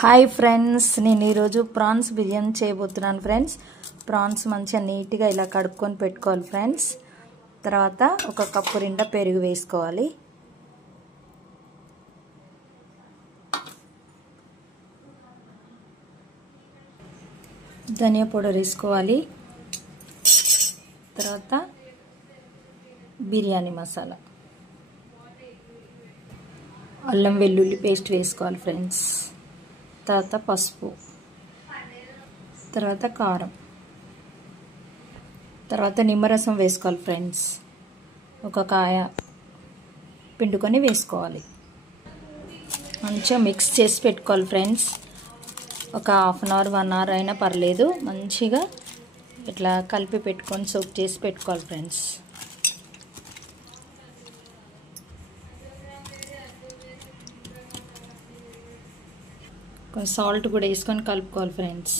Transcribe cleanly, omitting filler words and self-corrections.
Hi friends, నేను ఈరోజు prawns biryani చేయబోతున్నాను ఫ్రెండ్స్. ప్రాన్స్ మంచిగా నీట్గా ఇలా కడుక్కొని పెట్టుకోవాలి ఫ్రెండ్స్. తర్వాత ఒక కప్పు నిండా పెరుగు వేసుకోవాలి. ధనియా పౌడర్ వేసుకోవాలి. తర్వాత బిర్యానీ మసాలా, అల్లం వెల్లుల్లి పేస్ట్ వేసుకోవాలి ఫ్రెండ్స్. తర్వాత పసుపు, తర్వాత కారం, తర్వాత నిమ్మరసం వేసుకోవాలి ఫ్రెండ్స్. ఒక కాయ పిండుకొని వేసుకోవాలి. మంచిగా మిక్స్ చేసి పెట్టుకోవాలి ఫ్రెండ్స్. ఒక హాఫ్ అన్ అవర్ 1 అవర్ అయినా పర్లేదు. మంచిగా ఇట్లా కలిపి పెట్టుకొని సోక్ చేసి పెట్టుకోవాలి ఫ్రెండ్స్. కొంచెం సాల్ట్ కూడా వేసుకొని కలుపుకోవాలి ఫ్రెండ్స్.